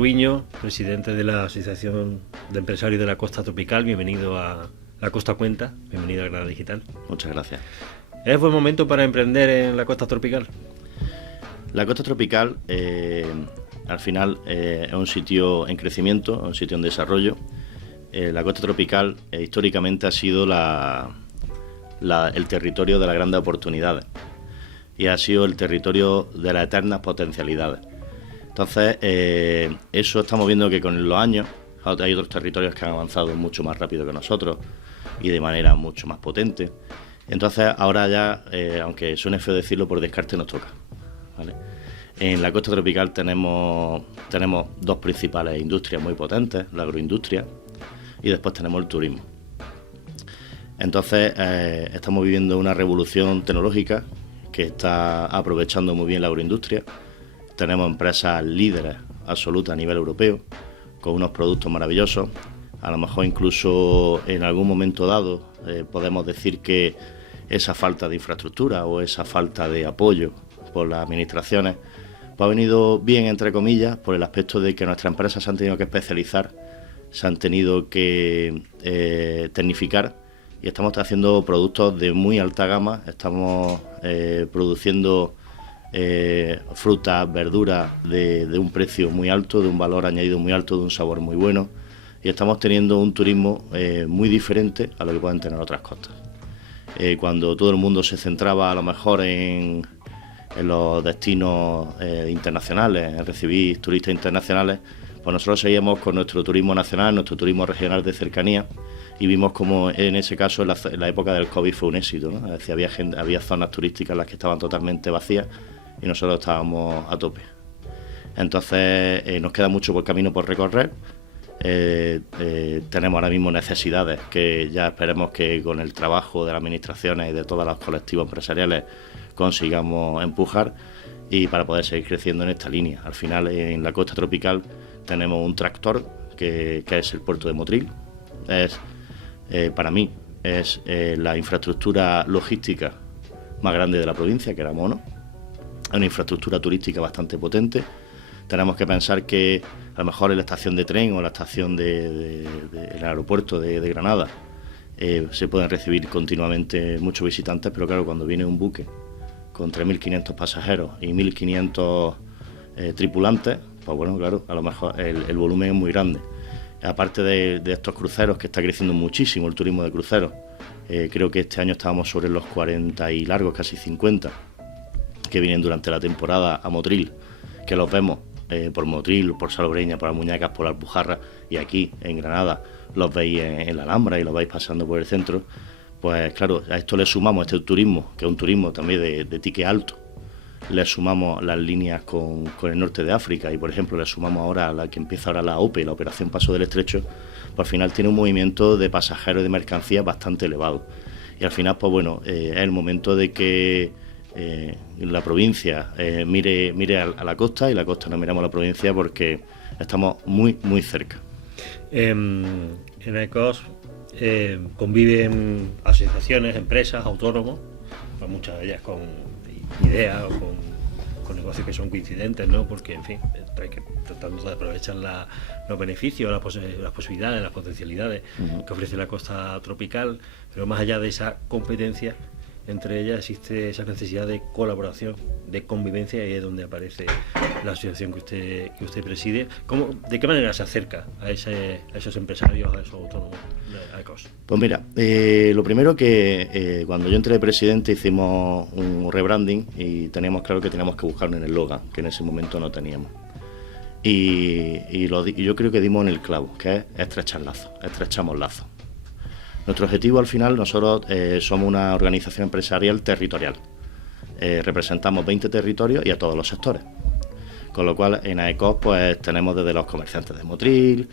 Rubiño, presidente de la Asociación de Empresarios de la Costa Tropical. Bienvenido a La Costa Cuenta, bienvenido a Granada Digital. Muchas gracias. ¿Es buen momento para emprender en la Costa Tropical? La Costa Tropical, al final, es un sitio en crecimiento, un sitio en desarrollo. La Costa Tropical históricamente ha sido el territorio de las grandes oportunidades y ha sido el territorio de las eternas potencialidades. Entonces, eso estamos viendo que con los años hay otros territorios que han avanzado mucho más rápido que nosotros y de manera mucho más potente. Entonces, ahora ya, aunque suene feo decirlo, por descarte nos toca, ¿vale? En la Costa Tropical tenemos dos principales industrias muy potentes, la agroindustria y después tenemos el turismo. Entonces, estamos viviendo una revolución tecnológica que está aprovechando muy bien la agroindustria. Tenemos empresas líderes absolutas a nivel europeo, con unos productos maravillosos. A lo mejor incluso en algún momento dado podemos decir que esa falta de infraestructura o esa falta de apoyo por las administraciones pues ha venido bien, entre comillas, por el aspecto de que nuestras empresas se han tenido que especializar, se han tenido que tecnificar y estamos haciendo productos de muy alta gama. Estamos produciendo frutas, verduras de un precio muy alto, de un valor añadido muy alto, de un sabor muy bueno, y estamos teniendo un turismo muy diferente a lo que pueden tener otras costas. Cuando todo el mundo se centraba a lo mejor en los destinos internacionales, en recibir turistas internacionales, pues nosotros seguíamos con nuestro turismo nacional, nuestro turismo regional de cercanía, y vimos como en ese caso en la época del COVID fue un éxito, ¿no? Es decir, había zonas turísticas en las que estaban totalmente vacías y nosotros estábamos a tope. Entonces nos queda mucho por camino por recorrer. Tenemos ahora mismo necesidades que ya esperemos que con el trabajo de las administraciones y de todos los colectivos empresariales consigamos empujar, y para poder seguir creciendo en esta línea. Al final, en la Costa Tropical tenemos un tractor que es el puerto de Motril. Para mí es la infraestructura logística más grande de la provincia, que era Mono. Es una infraestructura turística bastante potente. Tenemos que pensar que a lo mejor en la estación de tren o la estación del aeropuerto de Granada se pueden recibir continuamente muchos visitantes, pero claro, cuando viene un buque con 3.500 pasajeros y 1.500 tripulantes, pues bueno, claro, a lo mejor el volumen es muy grande. Aparte de estos cruceros, que está creciendo muchísimo el turismo de cruceros, creo que este año estábamos sobre los 40 y largos, casi 50, que vienen durante la temporada a Motril, que los vemos por Motril, por Salobreña, por Almuñécar, por Alpujarra, y aquí en Granada los veis en la Alhambra y los vais pasando por el centro. Pues claro, a esto le sumamos este turismo, que es un turismo también de ticket alto. Le sumamos las líneas con el norte de África y, por ejemplo, le sumamos ahora la que empieza ahora la OPE, la Operación Paso del Estrecho, pues al final tiene un movimiento de pasajeros y de mercancías bastante elevado. Y al final, pues bueno, es el momento de que la provincia mire a la costa, y la costa no miramos a la provincia, porque estamos muy, muy cerca. En AECOS conviven asociaciones, empresas, autónomos, pues muchas de ellas con ideas o con negocios que son coincidentes, ¿no? Porque, en fin, hay que tratando de aprovechar los beneficios, las posibilidades, las potencialidades que ofrece la costa tropical, pero más allá de esa competencia entre ellas existe esa necesidad de colaboración, de convivencia, y es donde aparece la asociación que usted preside. ¿De qué manera se acerca a esos empresarios, a esos autónomos de AECOS? Pues mira, lo primero que cuando yo entré de presidente hicimos un rebranding y teníamos claro que teníamos que buscar un eslogan, que en ese momento no teníamos. Y yo creo que dimos en el clavo, que es estrechar lazos, estrechamos lazos. Nuestro objetivo al final, nosotros somos una organización empresarial territorial. Representamos 20 territorios y a todos los sectores. Con lo cual en AECOS pues tenemos desde los comerciantes de Motril,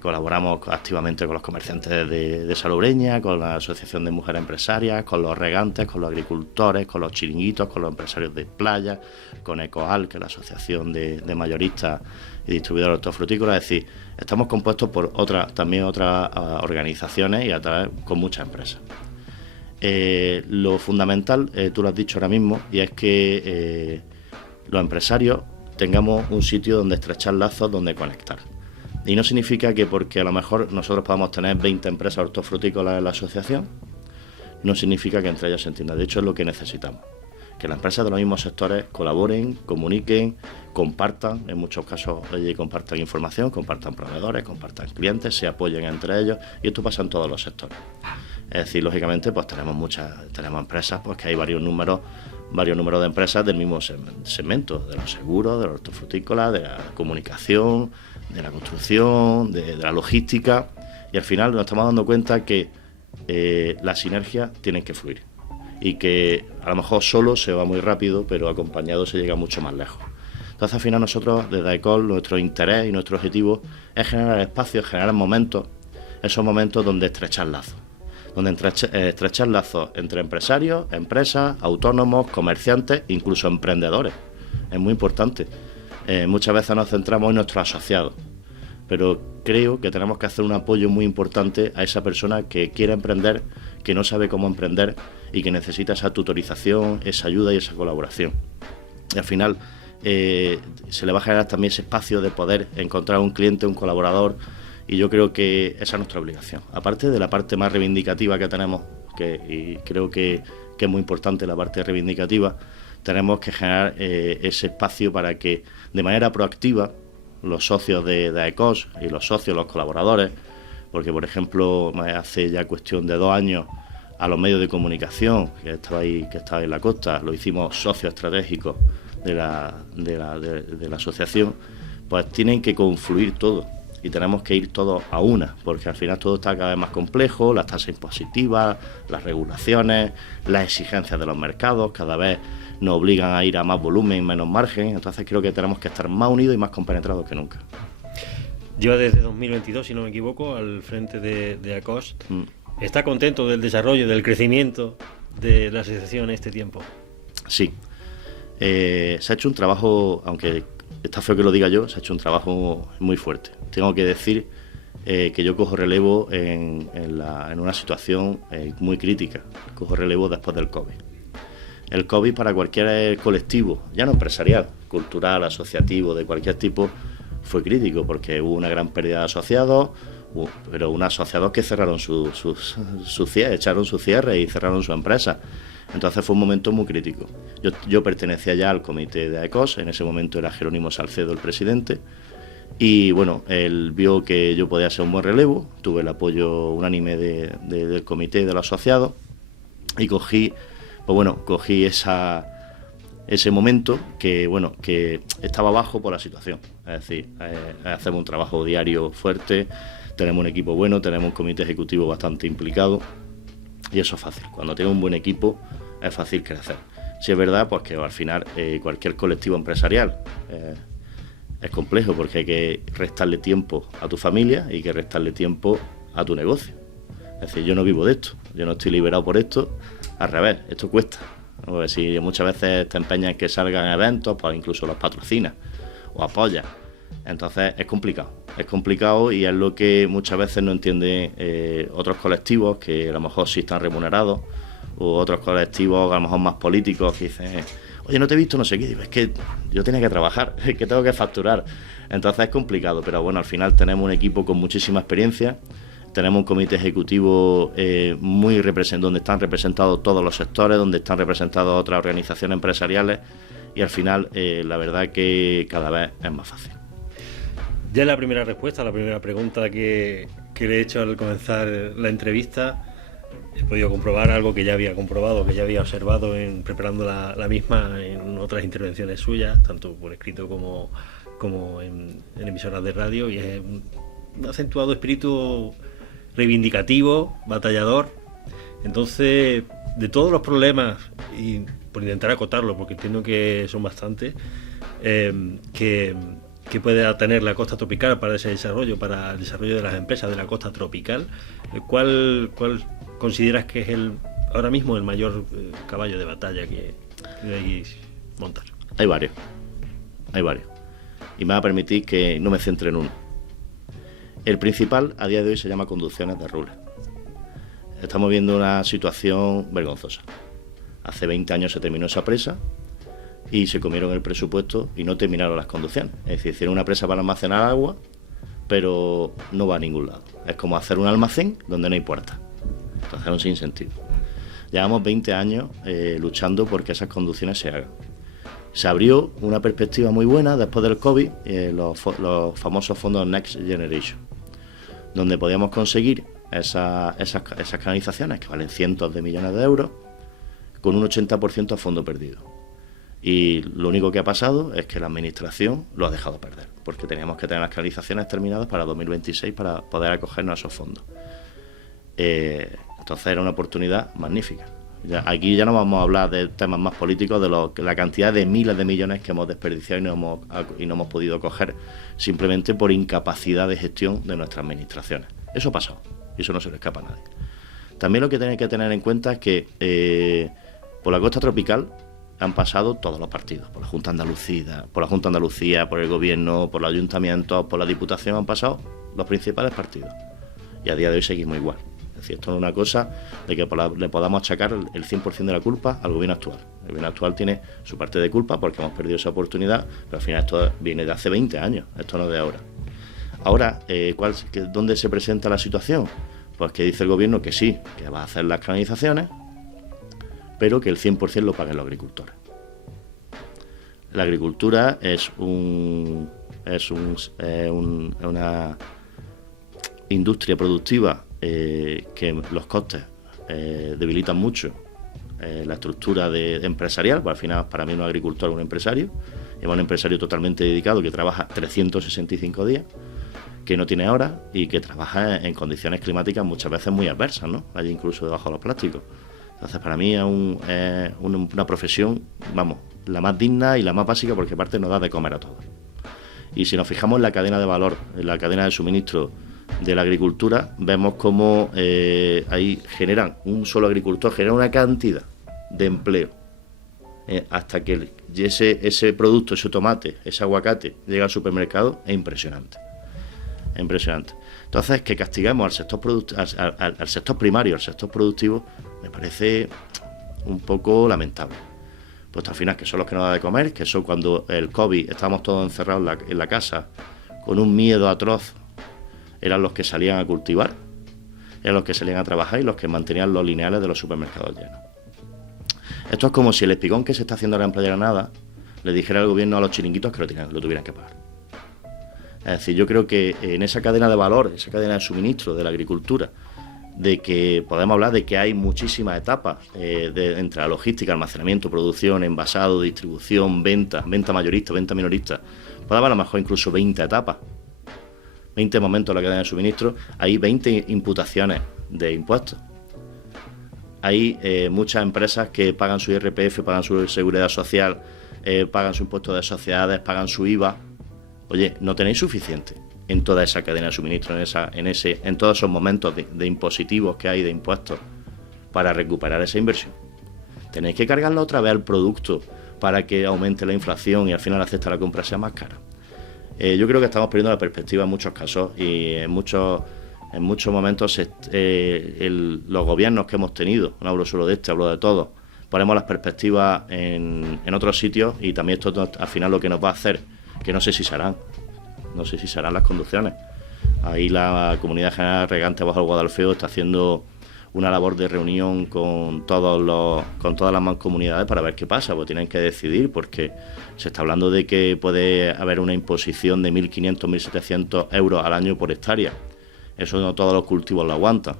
colaboramos activamente con los comerciantes de Salobreña, con la Asociación de Mujeres Empresarias, con los regantes, con los agricultores, con los chiringuitos, con los empresarios de playa, con ECOAL, que es la Asociación de Mayoristas y Distribuidores Hortofrutícolas. Es decir, estamos compuestos por otras organizaciones y con muchas empresas. Lo fundamental, tú lo has dicho ahora mismo, y es que los empresarios tengamos un sitio donde estrechar lazos, donde conectar. Y no significa que porque a lo mejor nosotros podamos tener 20 empresas hortofrutícolas en la asociación, no significa que entre ellas se entienda. De hecho, es lo que necesitamos. Que las empresas de los mismos sectores colaboren, comuniquen, compartan, en muchos casos compartan información, compartan proveedores, compartan clientes, se apoyen entre ellos, y esto pasa en todos los sectores. Es decir, lógicamente, pues tenemos empresas, pues que hay varios números de empresas del mismo segmento, de los seguros, de los hortofrutícolas, de la comunicación, de la construcción, de la logística, y al final nos estamos dando cuenta que las sinergias tienen que fluir y que a lo mejor solo se va muy rápido, pero acompañado se llega mucho más lejos. Entonces, al final, nosotros desde AECOS, nuestro interés y nuestro objetivo es generar espacios, generar momentos, esos momentos donde estrechar lazos, estrechar lazos entre empresarios, empresas, autónomos, comerciantes, incluso emprendedores. Es muy importante. Muchas veces nos centramos en nuestros asociados, pero creo que tenemos que hacer un apoyo muy importante a esa persona que quiere emprender, que no sabe cómo emprender y que necesita esa tutorización, esa ayuda y esa colaboración. Y al final se le va a generar también ese espacio de poder encontrar un cliente, un colaborador, y yo creo que esa es nuestra obligación. Aparte de la parte más reivindicativa que tenemos, y creo que es muy importante la parte reivindicativa, tenemos que generar ese espacio para que de manera proactiva los socios de AECOS y los colaboradores, porque por ejemplo hace ya cuestión de 2 años a los medios de comunicación que estaba en la costa, lo hicimos socios estratégicos de la asociación, pues tienen que confluir todo y tenemos que ir todos a una, porque al final todo está cada vez más complejo, las tasas impositivas, las regulaciones, las exigencias de los mercados cada vez nos obligan a ir a más volumen, menos margen. Entonces creo que tenemos que estar más unidos y más compenetrados que nunca. Lleva desde 2022, si no me equivoco, al frente de AECOS. ¿Está contento del desarrollo, del crecimiento de la asociación en este tiempo? Sí. Se ha hecho un trabajo, aunque está feo que lo diga yo, se ha hecho un trabajo muy fuerte. Tengo que decir que yo cojo relevo en una situación muy crítica. Cojo relevo después del COVID. El COVID para cualquier colectivo, ya no empresarial, cultural, asociativo, de cualquier tipo, fue crítico porque hubo una gran pérdida de asociados, pero unos asociados que cerraron echaron su cierre y cerraron su empresa. Entonces fue un momento muy crítico. Yo pertenecía ya al comité de AECOS, en ese momento era Jerónimo Salcedo el presidente, y bueno, él vio que yo podía ser un buen relevo, tuve el apoyo unánime del comité y de los asociados, y cogí ese momento que estaba bajo por la situación. Es decir, hacemos un trabajo diario fuerte, tenemos un equipo bueno, tenemos un comité ejecutivo bastante implicado, y eso es fácil. Cuando tienes un buen equipo es fácil crecer. Si es verdad, pues que al final cualquier colectivo empresarial es complejo, porque hay que restarle tiempo a tu familia y hay que restarle tiempo a tu negocio. Es decir, yo no vivo de esto, yo no estoy liberado por esto, al revés, esto cuesta. Porque si muchas veces te empeñas en que salgan eventos, pues incluso los patrocinas o apoyas. Entonces es complicado y es lo que muchas veces no entienden otros colectivos que a lo mejor sí están remunerados, o otros colectivos a lo mejor más políticos que dicen, oye, no te he visto, no sé qué. Digo, es que yo tenía que trabajar, es que tengo que facturar. Entonces es complicado, pero bueno, al final tenemos un equipo con muchísima experiencia. Tenemos un comité ejecutivo donde están representados todos los sectores, donde están representadas otras organizaciones empresariales, y al final la verdad que cada vez es más fácil. Ya la primera respuesta, la primera pregunta que le he hecho al comenzar la entrevista, he podido comprobar algo que ya había comprobado, que ya había observado preparando la misma en otras intervenciones suyas, tanto por escrito como en emisoras de radio, y es un acentuado espíritu reivindicativo, batallador. Entonces, de todos los problemas, y por intentar acotarlo, porque entiendo que son bastantes, que puede tener la costa tropical para ese desarrollo, para el desarrollo de las empresas de la costa tropical, ¿cuál consideras que es ahora mismo el mayor caballo de batalla que debéis montar? Hay varios, y me va a permitir que no me centre en uno. El principal a día de hoy se llama conducciones de rules. Estamos viendo una situación vergonzosa. Hace 20 años se terminó esa presa, y se comieron el presupuesto y no terminaron las conducciones. Es decir, hicieron una presa para almacenar agua, pero no va a ningún lado. Es como hacer un almacén donde no hay puerta. Entonces, un sinsentido. Llevamos 20 años luchando por que esas conducciones se hagan. Se abrió una perspectiva muy buena después del COVID, los famosos fondos Next Generation, donde podíamos conseguir esas canalizaciones que valen cientos de millones de euros con un 80% a fondo perdido. Y lo único que ha pasado es que la administración lo ha dejado perder, porque teníamos que tener las canalizaciones terminadas para 2026 para poder acogernos a esos fondos. Entonces era una oportunidad magnífica. Aquí ya no vamos a hablar de temas más políticos, de la cantidad de miles de millones que hemos desperdiciado y no hemos podido coger simplemente por incapacidad de gestión de nuestras administraciones. Eso ha pasado y eso no se le escapa a nadie. También lo que tiene que tener en cuenta es que por la costa tropical han pasado todos los partidos, por la Junta de Andalucía, por el Gobierno, por los ayuntamientos, por la Diputación, han pasado los principales partidos. Y a día de hoy seguimos igual. Es decir, esto no es una cosa de que le podamos achacar el 100% de la culpa al gobierno actual. El gobierno actual tiene su parte de culpa porque hemos perdido esa oportunidad, pero al final esto viene de hace 20 años, esto no es de ahora. Ahora, ¿dónde se presenta la situación? Pues que dice el gobierno que sí, que va a hacer las canalizaciones, pero que el 100% lo paguen los agricultores. La agricultura es una industria productiva que los costes debilitan mucho la estructura empresarial, pues al final para mí un agricultor es un empresario, es un empresario totalmente dedicado que trabaja 365 días, que no tiene horas y que trabaja en condiciones climáticas muchas veces muy adversas, ¿no? Hay incluso debajo de los plásticos. Entonces para mí es una profesión, vamos, la más digna y la más básica porque aparte nos da de comer a todos. Y si nos fijamos en la cadena de valor, en la cadena de suministro de la agricultura, vemos cómo ahí un solo agricultor genera una cantidad de empleo hasta que ese producto, ese tomate, ese aguacate llega al supermercado, es impresionante. Es impresionante. Entonces, que castigamos al sector primario, al sector productivo, me parece un poco lamentable. Pues al final, que son los que nos da de comer, que son cuando el COVID estábamos todos encerrados en la casa con un miedo atroz, eran los que salían a cultivar, eran los que salían a trabajar y los que mantenían los lineales de los supermercados llenos. Esto es como si el espigón que se está haciendo ahora en Playa Granada le dijera al gobierno a los chiringuitos que lo tuvieran que pagar. Es decir, yo creo que en esa cadena de valor, esa cadena de suministro de la agricultura, de que podemos hablar de que hay muchísimas etapas entre la logística, almacenamiento, producción, envasado, distribución, venta mayorista, venta minorista, puede haber a lo mejor incluso 20 etapas, 20 momentos en la cadena de suministro, hay 20 imputaciones de impuestos. Hay muchas empresas que pagan su IRPF, pagan su seguridad social, pagan su impuesto de sociedades, pagan su IVA. Oye, no tenéis suficiente en toda esa cadena de suministro, en todos esos momentos de impositivos que hay de impuestos para recuperar esa inversión. Tenéis que cargarlo otra vez al producto para que aumente la inflación y al final la cesta de la compra sea más cara. Yo creo que estamos perdiendo la perspectiva en muchos casos y en muchos momentos los gobiernos que hemos tenido, no hablo solo de este, hablo de todos, ponemos las perspectivas en otros sitios y también esto al final lo que nos va a hacer, que no sé si se harán las conducciones. Ahí la Comunidad General Regante Bajo el Guadalfeo está haciendo una labor de reunión con todas las mancomunidades para ver qué pasa, pues tienen que decidir, porque se está hablando de que puede haber una imposición de 1.500, 1.700 euros al año por hectárea. Eso no todos los cultivos lo aguantan.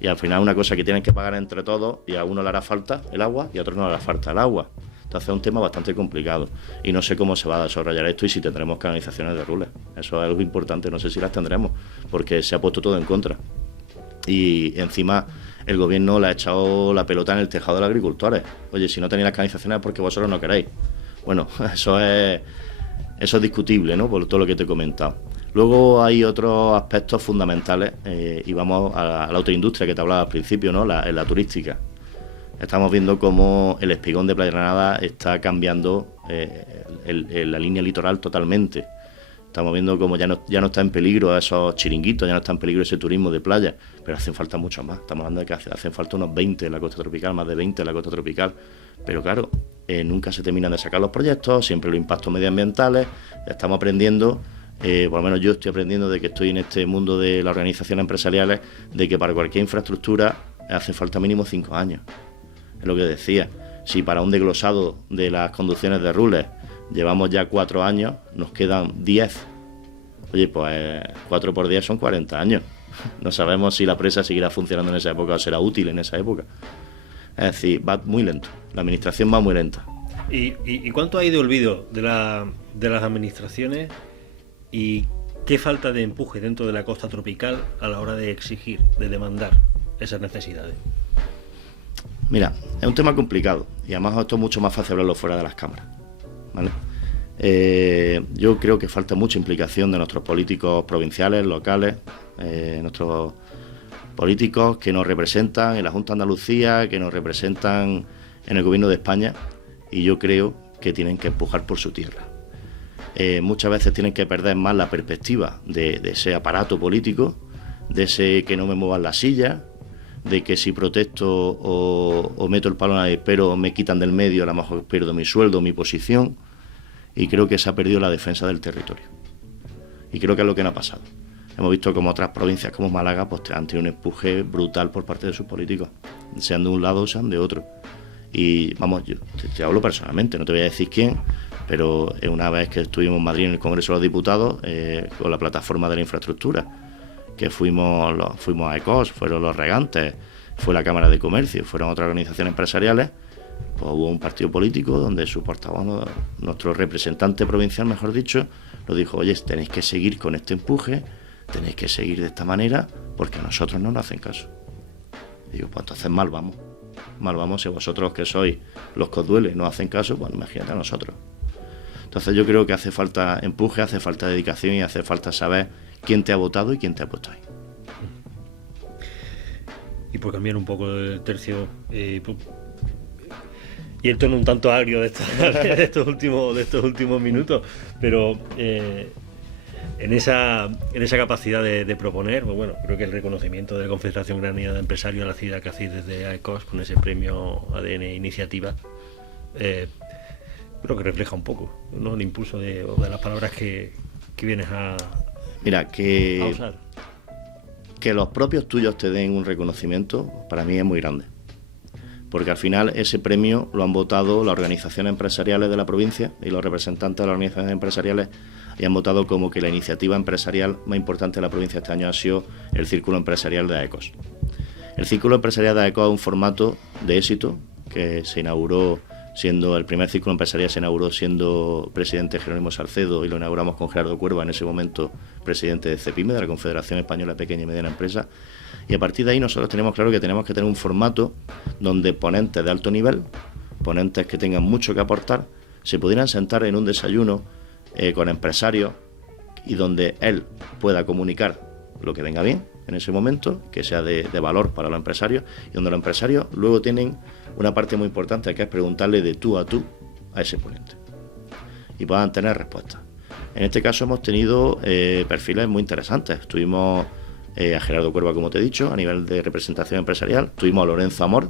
Y al final es una cosa que tienen que pagar entre todos y a uno le hará falta el agua y a otro no le hará falta el agua. Entonces es un tema bastante complicado y no sé cómo se va a desarrollar esto y si tendremos canalizaciones de rules. Eso es algo importante, no sé si las tendremos, porque se ha puesto todo en contra. Y encima el gobierno le ha echado la pelota en el tejado de los agricultores. Oye, si no tenéis las canalizaciones es porque vosotros no queréis. Bueno, eso es discutible, ¿no? Por todo lo que te he comentado. Luego hay otros aspectos fundamentales y vamos a la otra industria que te hablaba al principio, ¿no? La turística. Estamos viendo cómo el espigón de Playa Granada está cambiando la línea litoral totalmente. Estamos viendo cómo ya no está en peligro esos chiringuitos, ya no está en peligro ese turismo de playa, pero hacen falta mucho más. Estamos hablando de que hacen falta unos 20 en la costa tropical, más de 20 en la costa tropical. Pero claro, nunca se terminan de sacar los proyectos, siempre los impactos medioambientales. Estamos aprendiendo, por lo menos yo estoy aprendiendo de que estoy en este mundo de las organizaciones empresariales, de que para cualquier infraestructura hace falta mínimo 5 años. Es lo que decía. Si para un desglosado de las conducciones de Rules llevamos ya 4 años, nos quedan 10. Oye, pues 4 por 10 son 40 años. No sabemos si la presa seguirá funcionando en esa época o será útil en esa época. Es decir, va muy lento. La administración va muy lenta. ¿Y cuánto hay de olvido de las administraciones y qué falta de empuje dentro de la costa tropical a la hora de exigir, de demandar esas necesidades? Mira, es un tema complicado y además esto es mucho más fácil hablarlo fuera de las cámaras, ¿vale? Yo creo que falta mucha implicación de nuestros políticos provinciales, locales, nuestros políticos que nos representan en la Junta de Andalucía, que nos representan en el Gobierno de España, y yo creo que tienen que empujar por su tierra. Muchas veces tienen que perder más la perspectiva de ese aparato político, de ese que no me muevan la silla, de que si protesto o meto el palo en el avispero me quitan del medio, a lo mejor pierdo mi sueldo, mi posición, y creo que se ha perdido la defensa del territorio. Y creo que es lo que no ha pasado. Hemos visto como otras provincias como Málaga pues han tenido un empuje brutal por parte de sus políticos, sean de un lado o sean de otro. Y vamos, yo te hablo personalmente, no te voy a decir quién, pero una vez que estuvimos en Madrid en el Congreso de los Diputados con la plataforma de la infraestructura, que fuimos a ECOS, fueron los regantes, fue la Cámara de Comercio, fueron otras organizaciones empresariales, pues hubo un partido político donde su portavoz, nuestro representante provincial, mejor dicho, nos dijo: oye, tenéis que seguir con este empuje, tenéis que seguir de esta manera, porque a nosotros no nos hacen caso. Y digo, pues entonces mal vamos, si vosotros que sois los que os duele no hacen caso, pues imagínate a nosotros. Entonces yo creo que hace falta empuje, hace falta dedicación y hace falta saber quién te ha votado y quién te ha puesto ahí. Y por cambiar un poco el tercio, y el tono un tanto agrio de estos últimos minutos, pero en esa capacidad de proponer, pues bueno, creo que el reconocimiento de la Confederación Granadina de Empresarios a la ciudad que hacéis desde AECOS con ese premio ADN Iniciativa, creo que refleja un poco, ¿no?, el impulso de las palabras que vienes a usar. Que los propios tuyos te den un reconocimiento, para mí es muy grande. Porque al final ese premio lo han votado las organizaciones empresariales de la provincia y los representantes de las organizaciones empresariales, y han votado como que la iniciativa empresarial más importante de la provincia este año ha sido el Círculo Empresarial de AECOS. El Círculo Empresarial de AECOS es un formato de éxito que se inauguró siendo el primer círculo empresarial, se inauguró siendo presidente Jerónimo Salcedo, y lo inauguramos con Gerardo Cuerva, en ese momento presidente de CEPIME, de la Confederación Española de Pequeña y Mediana Empresa. Y a partir de ahí nosotros tenemos claro que tenemos que tener un formato donde ponentes de alto nivel, ponentes que tengan mucho que aportar, se pudieran sentar en un desayuno con empresarios, y donde él pueda comunicar lo que venga bien en ese momento, que sea de valor para los empresarios, y donde los empresarios luego tienen una parte muy importante, que es preguntarle de tú a ese ponente y puedan tener respuestas. En este caso hemos tenido perfiles muy interesantes. Tuvimos a Gerardo Cuerva, como te he dicho, a nivel de representación empresarial. Tuvimos a Lorenzo Amor,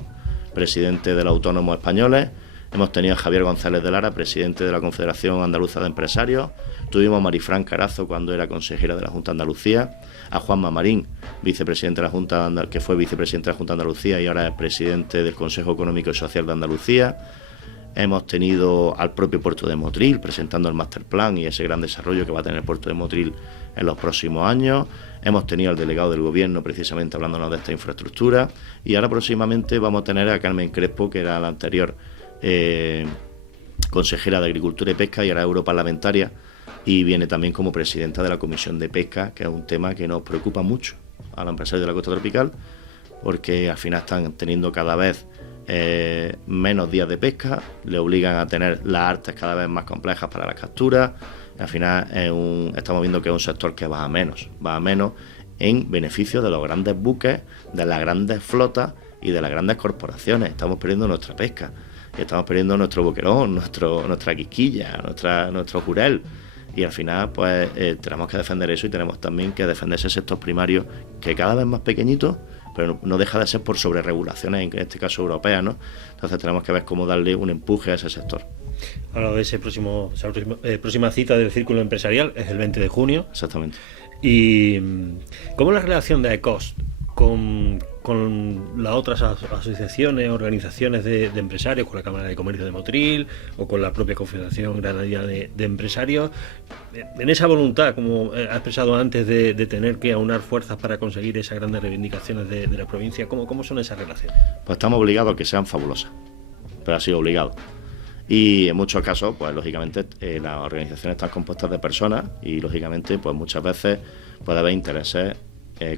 presidente de los Autónomos Españoles. Hemos tenido a Javier González de Lara, presidente de la Confederación Andaluza de Empresarios. Tuvimos a Marifran Carazo, cuando era consejera de la Junta de Andalucía. A Juanma Marín, vicepresidente de la Junta, que fue vicepresidente de la Junta de Andalucía y ahora es presidente del Consejo Económico y Social de Andalucía. Hemos tenido al propio Puerto de Motril presentando el Masterplan y ese gran desarrollo que va a tener el Puerto de Motril en los próximos años. Hemos tenido al delegado del Gobierno precisamente hablándonos de esta infraestructura, y ahora próximamente vamos a tener a Carmen Crespo, que era la anterior consejera de Agricultura y Pesca y ahora europarlamentaria, y viene también como presidenta de la Comisión de Pesca, que es un tema que nos preocupa mucho a los empresarios de la costa tropical, porque al final están teniendo cada vez menos días de pesca, le obligan a tener las artes cada vez más complejas para las capturas. Al final estamos viendo que es un sector que va a menos en beneficio de los grandes buques, de las grandes flotas y de las grandes corporaciones. Estamos perdiendo nuestra pesca, y estamos perdiendo nuestro boquerón, nuestra quisquilla, nuestro jurel. Y al final pues tenemos que defender eso, y tenemos también que defender ese sector primario, que cada vez más pequeñito, pero no deja de ser por sobreregulaciones, en este caso europeas, ¿no? Entonces tenemos que ver cómo darle un empuje a ese sector. Ahora de esa próxima cita del Círculo Empresarial es el 20 de junio. Exactamente. ¿Y cómo es la relación de AECOS con las otras asociaciones, organizaciones de empresarios, con la Cámara de Comercio de Motril o con la propia Confederación Granadina de Empresarios, en esa voluntad, como ha expresado antes, de tener que aunar fuerzas para conseguir esas grandes reivindicaciones de la provincia? ¿Cómo son esas relaciones? Pues estamos obligados a que sean fabulosas, pero ha sido obligado. Y en muchos casos, pues lógicamente las organizaciones están compuestas de personas y lógicamente pues muchas veces puede haber intereses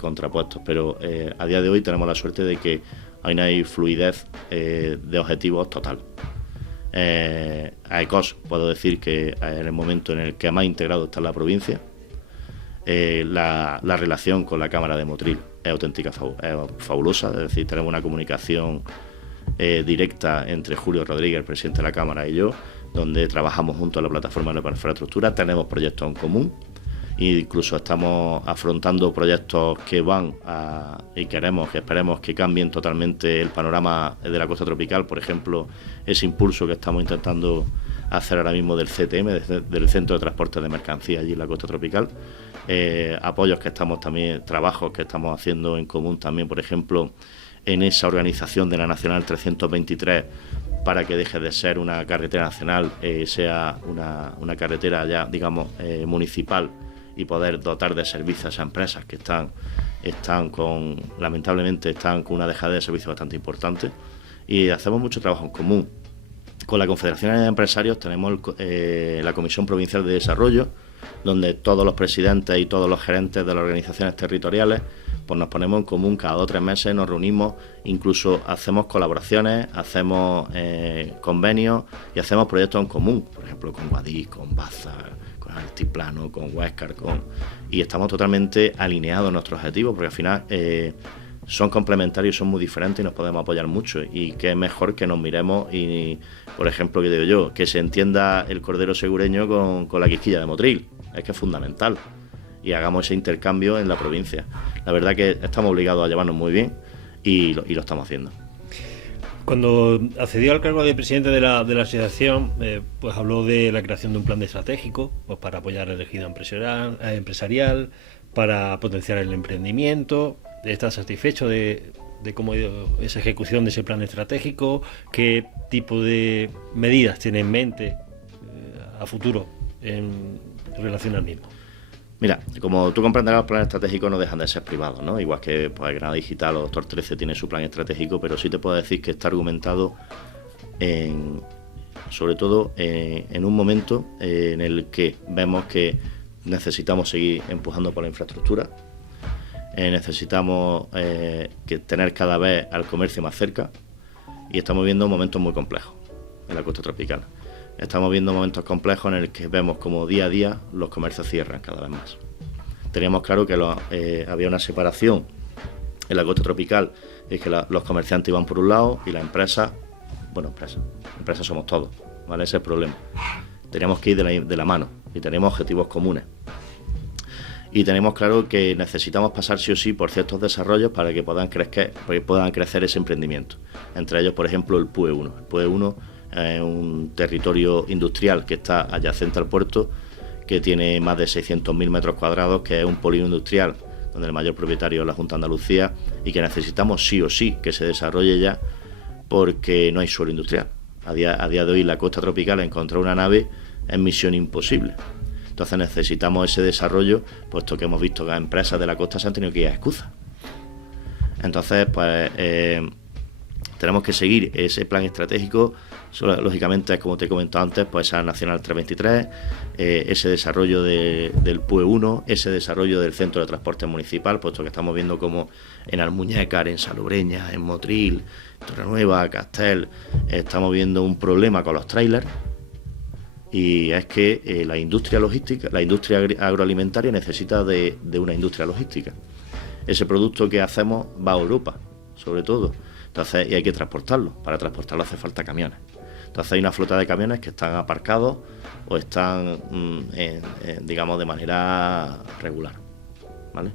contrapuestos, pero a día de hoy tenemos la suerte de que hay fluidez de objetivos total. AECOS, puedo decir que en el momento en el que más integrado está la provincia, la relación con la Cámara de Motril es auténtica, fabulosa, es decir, tenemos una comunicación directa entre Julio Rodríguez, el presidente de la Cámara, y yo, donde trabajamos juntos en la plataforma de la infraestructura, tenemos proyectos en común, e incluso estamos afrontando proyectos que van y esperemos que cambien totalmente el panorama de la costa tropical. Por ejemplo, ese impulso que estamos intentando hacer ahora mismo del CTM, del Centro de Transporte de Mercancías allí en la costa tropical, apoyos que estamos también, trabajos que estamos haciendo en común también, por ejemplo, en esa organización de la Nacional 323 para que deje de ser una carretera nacional, sea una carretera ya, digamos, municipal, y poder dotar de servicios a esas empresas que lamentablemente están con una dejadez de servicios bastante importante, y hacemos mucho trabajo en común. Con la Confederación de Empresarios tenemos la Comisión Provincial de Desarrollo, donde todos los presidentes y todos los gerentes de las organizaciones territoriales pues nos ponemos en común cada 2 o 3 meses, nos reunimos, incluso hacemos colaboraciones, hacemos convenios y hacemos proyectos en común, por ejemplo con Guadix, con Baza, con Altiplano, con Huéscar, y estamos totalmente alineados en nuestros objetivos, porque al final son complementarios, son muy diferentes y nos podemos apoyar mucho, y qué mejor que nos miremos y, por ejemplo, que digo yo, que se entienda el cordero segureño con la Quisquilla de Motril, es que es fundamental, y hagamos ese intercambio en la provincia. La verdad que estamos obligados a llevarnos muy bien y lo estamos haciendo. Cuando accedió al cargo de presidente de la asociación, pues habló de la creación de un plan estratégico pues para apoyar el tejido empresarial, para potenciar el emprendimiento. ¿Está satisfecho de cómo ha ido esa ejecución de ese plan estratégico? ¿Qué tipo de medidas tiene en mente a futuro en relación al mismo? Mira, como tú comprenderás, los planes estratégicos no dejan de ser privados, ¿no? Igual que pues, Granada Digital o Doctor 13 tiene su plan estratégico, pero sí te puedo decir que está argumentado sobre todo en un momento en el que vemos que necesitamos seguir empujando por la infraestructura, necesitamos tener cada vez al comercio más cerca, y estamos viendo momentos muy complejos en la costa tropical. Estamos viendo momentos complejos en el que vemos como día a día los comercios cierran cada vez más. Teníamos claro que había una separación en la costa tropical, es que los comerciantes iban por un lado y las empresas somos todos, ¿vale? Ese es el problema. Teníamos que ir de la mano y tenemos objetivos comunes. Y tenemos claro que necesitamos pasar sí o sí por ciertos desarrollos para que puedan crecer ese emprendimiento. Entre ellos, por ejemplo, el PUE 1. El PUE 1 es un territorio industrial que está adyacente al puerto, que tiene más de 600.000 metros cuadrados, que es un polígono industrial donde el mayor propietario es la Junta de Andalucía, y que necesitamos sí o sí que se desarrolle ya, porque no hay suelo industrial. A día de hoy la costa tropical, encontrar una nave es misión imposible. Entonces necesitamos ese desarrollo, puesto que hemos visto que las empresas de la costa se han tenido que ir a Escuza. Entonces, pues tenemos que seguir ese plan estratégico. Lógicamente, como te he comentado antes, pues esa Nacional 323, ese desarrollo del PUE 1, ese desarrollo del Centro de Transporte Municipal, puesto que estamos viendo como en Almuñécar, en Salobreña, en Motril, Torrenueva, Castel, estamos viendo un problema con los trailers, y es que la industria logística, la industria agroalimentaria necesita de una industria logística. Ese producto que hacemos va a Europa, sobre todo. Entonces, y hay que transportarlo. Para transportarlo hace falta camiones. Entonces hay una flota de camiones que están aparcados o están, digamos, de manera regular, ¿vale?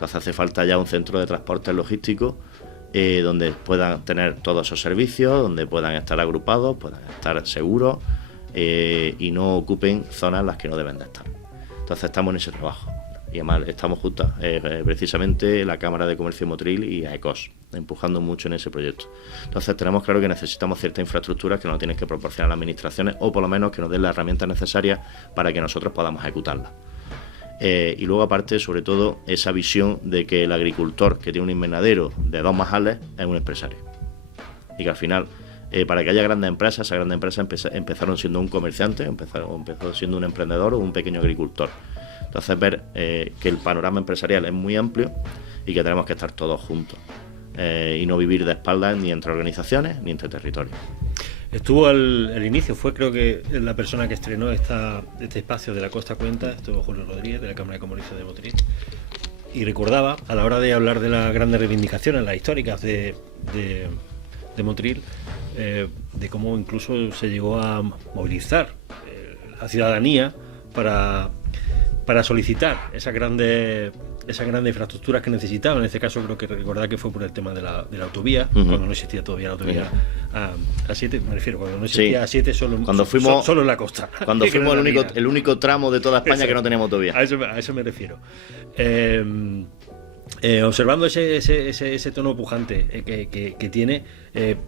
Entonces hace falta ya un centro de transporte logístico donde puedan tener todos esos servicios, donde puedan estar agrupados, puedan estar seguros y no ocupen zonas en las que no deben de estar. Entonces estamos en ese trabajo. Y además estamos juntas, precisamente la Cámara de Comercio Motril y AECOS, empujando mucho en ese proyecto. Entonces tenemos claro que necesitamos ciertas infraestructuras que nos tienen que proporcionar las administraciones, o por lo menos que nos den las herramientas necesarias para que nosotros podamos ejecutarlas. Y luego, aparte, sobre todo, esa visión de que el agricultor que tiene un invernadero de 2 majales es un empresario. Y que al final, para que haya grandes empresas, esas grandes empresas empezaron siendo un comerciante, empezó siendo un emprendedor o un pequeño agricultor. Entonces, ver que el panorama empresarial es muy amplio y que tenemos que estar todos juntos y no vivir de espaldas ni entre organizaciones ni entre territorios. Estuvo al inicio, fue creo que la persona que estrenó este espacio de la Costa Cuenta, estuvo Julio Rodríguez de la Cámara de Comercio de Motril, y recordaba a la hora de hablar de las grandes reivindicaciones, las históricas de Motril, de cómo incluso se llegó a movilizar la ciudadanía para solicitar esas grandes infraestructuras que necesitaban. En este caso creo que recordar que fue por el tema de la autovía, cuando no existía todavía la autovía A7, me refiero, cuando no existía A7 solo en la costa. Cuando fuimos el único tramo de toda España que no teníamos autovía. A eso me refiero. Observando ese tono pujante que tiene,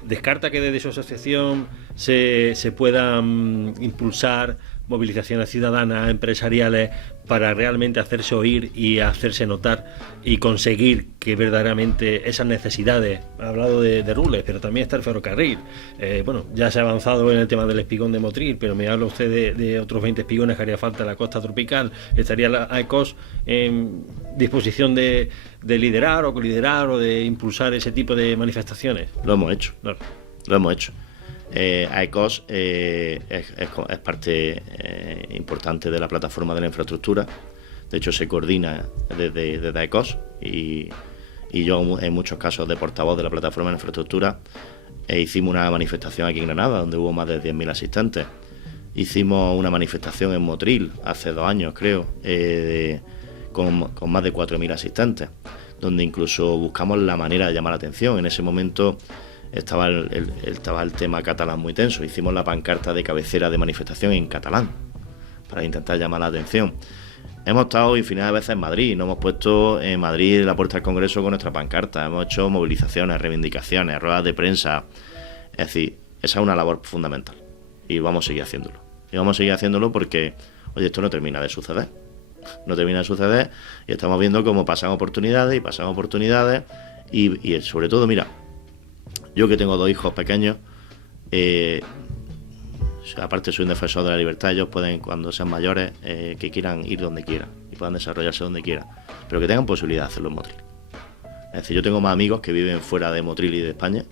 descarta que desde su asociación se puedan impulsar movilizaciones ciudadanas, empresariales, para realmente hacerse oír y hacerse notar y conseguir que verdaderamente esas necesidades, ha hablado de Rules, pero también está el ferrocarril, ya se ha avanzado en el tema del espigón de Motril, pero me habla usted de otros 20 espigones que haría falta en la costa tropical. ¿Estaría la AECOS en disposición de liderar o coliderar o de impulsar ese tipo de manifestaciones? Lo hemos hecho. No. Lo hemos hecho. AECOS es parte importante de la plataforma de la infraestructura. De hecho, se coordina desde AECOS y yo, en muchos casos, de portavoz de la plataforma de la infraestructura, hicimos una manifestación aquí en Granada, donde hubo más de 10.000 asistentes. Hicimos una manifestación en Motril hace 2 años, creo, con más de 4.000 asistentes, donde incluso buscamos la manera de llamar la atención. En ese momento estaba el tema catalán muy tenso. Hicimos la pancarta de cabecera de manifestación en catalán para intentar llamar la atención. Hemos estado infinidad de veces en Madrid, nos hemos puesto en Madrid en la puerta del Congreso con nuestra pancarta, hemos hecho movilizaciones, reivindicaciones, ruedas de prensa. Es decir, esa es una labor fundamental y vamos a seguir haciéndolo. Y vamos a seguir haciéndolo porque, oye, esto no termina de suceder. No termina de suceder y estamos viendo cómo pasan oportunidades y sobre todo, mira, yo que tengo 2 hijos pequeños, aparte soy un defensor de la libertad, ellos pueden, cuando sean mayores, que quieran ir donde quieran y puedan desarrollarse donde quieran, pero que tengan posibilidad de hacerlo en Motril. Es decir, yo tengo más amigos que viven fuera de Motril y de España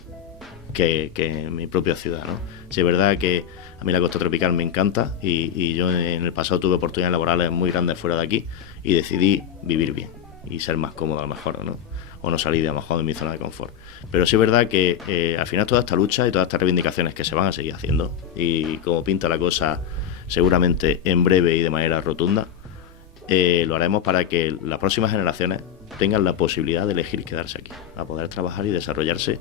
que en mi propia ciudad, ¿no? Sí, es verdad que a mí la costa tropical me encanta y yo en el pasado tuve oportunidades laborales muy grandes fuera de aquí y decidí vivir bien y ser más cómodo a lo mejor, ¿no? O no salir a lo mejor de mi zona de confort. Pero sí es verdad que al final toda esta lucha y todas estas reivindicaciones que se van a seguir haciendo, y como pinta la cosa seguramente en breve y de manera rotunda, lo haremos para que las próximas generaciones tengan la posibilidad de elegir quedarse aquí, a poder trabajar y desarrollarse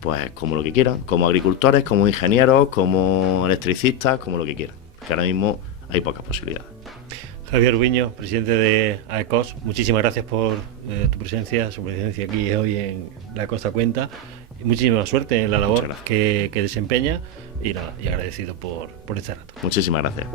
pues como lo que quieran, como agricultores, como ingenieros, como electricistas, como lo que quieran, porque ahora mismo hay pocas posibilidades. Javier Ubiño, presidente de AECOS, muchísimas gracias por su presencia aquí hoy en La Costa Cuenta. Muchísima suerte en la labor que desempeña y agradecido por este rato. Muchísimas gracias.